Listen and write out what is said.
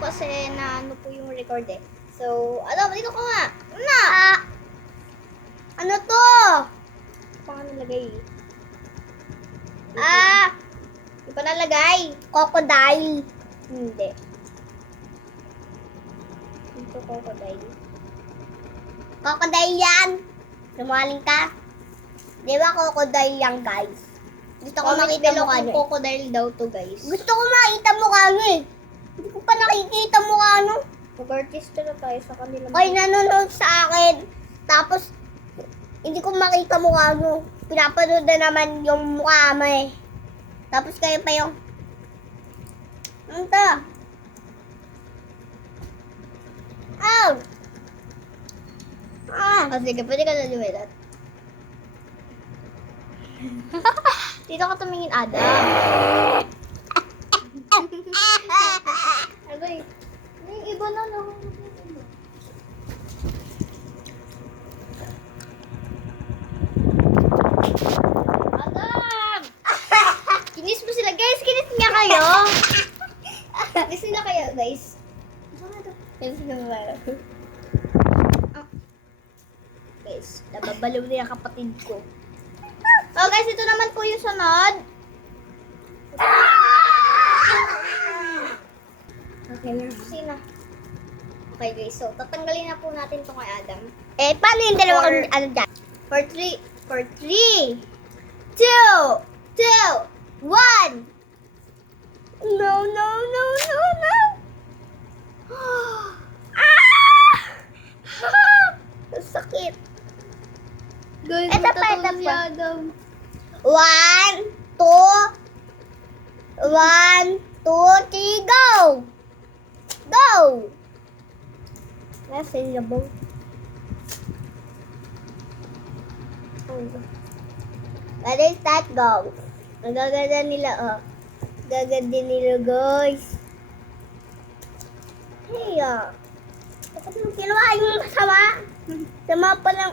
kasi na ano po yung record eh. So, dito ko nga. Ano to? Paano nalagay? Di pa nalagay. Crocodile. Hindi. Ito crocodile. Crocodile yan. Lumaling ka. Di ba crocodile yan, guys? Gusto ko makita mukha nyo. Crocodile daw to, guys. Gusto ko makita mukha nyo eh. Hindi ko pa nakikita mukha nyo. Mag-artista na tayo sa kanila. Ay, nanonood sa akin. Tapos, hindi ko makita mukha nyo. Pinapanood na naman yung mukha mo eh. Tapos kayo pa yung... Ano to? Sige, pwede ka na lumilat. Dito ka tumingin, Adam. Aray. Yung iba na lang. Adam! Kinis mo sila. Guys, kinis niya kayo. Kinis nila kayo, guys. Kinis nila kayo. Guys, nababaliw na yung kapatid ko. So guys, ito naman po yung sunod. Okay na. Sina? Okay guys, so tatanggalin na po natin ito kay Adam. Paano yung dalawa kami dyan? For 3, 2, 1. No. Sakit. Guys, ito pa. 1, 2, 3, go! Go! Nasa ilabang. Where is that go? Ang gaganda nila, oh. Gaganda nila, guys. Hey, Bakit mo ginawa yung masama? Sama pa lang